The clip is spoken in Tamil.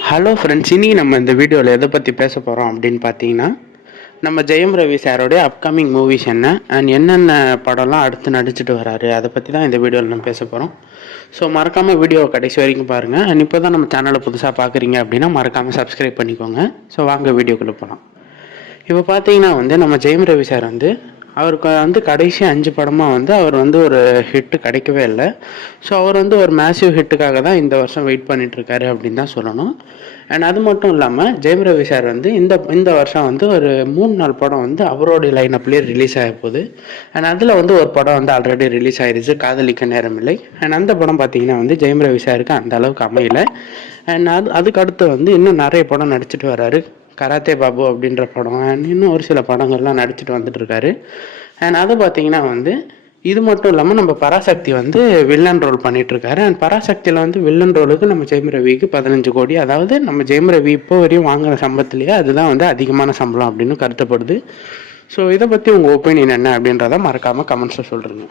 ஹலோ ஃப்ரெண்ட்ஸ், இனி நம்ம இந்த வீடியோவில் எதை பற்றி பேச போகிறோம் அப்படின்னு பார்த்தீங்கன்னா, நம்ம ஜெயம் ரவி சாரோடைய அப்கமிங் மூவிஸ் என்ன அண்ட் என்னென்ன படம்லாம் அடுத்து நடிச்சிட்டு வராரு அதை பற்றி தான் இந்த வீடியோவில் நம்ம பேச போகிறோம். ஸோ மறக்காமல் வீடியோவை கடைசி வரைக்கும் பாருங்கள். அண்ட் இப்போ தான் நம்ம சேனலை புதுசாக பார்க்குறீங்க அப்படின்னா மறக்காமல் சப்ஸ்கிரைப் பண்ணிக்கோங்க. ஸோ வாங்க வீடியோக்குள்ளே போகலாம். இப்போ பார்த்தீங்கன்னா நம்ம ஜெயம் ரவி சார் அவருக்கு கடைசி 5 படமாக அவர் ஒரு ஹிட்டு கிடைக்கவே இல்லை. ஸோ அவர் ஒரு மேசிவ் ஹிட்டுக்காக தான் இந்த வருஷம் வெயிட் பண்ணிகிட்ருக்காரு அப்படின்னு தான் சொல்லணும். அண்ட் அது மட்டும் இல்லாமல் ஜெயம் ரவி சார் இந்த வருஷம் ஒரு 3-4 படம் அவரோடைய லைனப்லேயே ரிலீஸ் ஆக போகுது. அண்ட் அதில் ஒரு படம் ஆல்ரெடி ரிலீஸ் ஆகிடுச்சு, காதலிக்க நேரமில்லை. அண்ட் அந்த படம் பார்த்தீங்கன்னா ஜெயம் ரவி சாருக்கு அந்த அளவுக்கு அமையலை. அண்ட் அதுக்கு அடுத்து இன்னும் நிறைய படம் நடிச்சிட்டு வராரு. கராத்தே பாபு அப்படின்ற படம் அண்ட் இன்னும் ஒரு சில படங்கள்லாம் நடிச்சிட்டு வந்துட்டுருக்காரு. அண்ட் அது பார்த்தீங்கன்னா இது மட்டும் இல்லாமல் நம்ம பராசக்தி வில்லன் ரோல் பண்ணிகிட்ருக்காரு. அண்ட் பராசக்தியில் வில்லன் ரோலுக்கு நம்ம ஜெயம் ரவிக்கு 15 கோடி, அதாவது நம்ம ஜெயம் ரவி இப்போ வரையும் வாங்குகிற சம்பளத்துலேயே அதுதான் அதிகமான சம்பளம் அப்படின்னு கருத்தப்படுது. ஸோ இதை பற்றி உங்கள் ஒப்பீனியன் என்ன அப்படின்றத மறக்காமல் கமெண்ட்ஸில் சொல்கிறேங்க.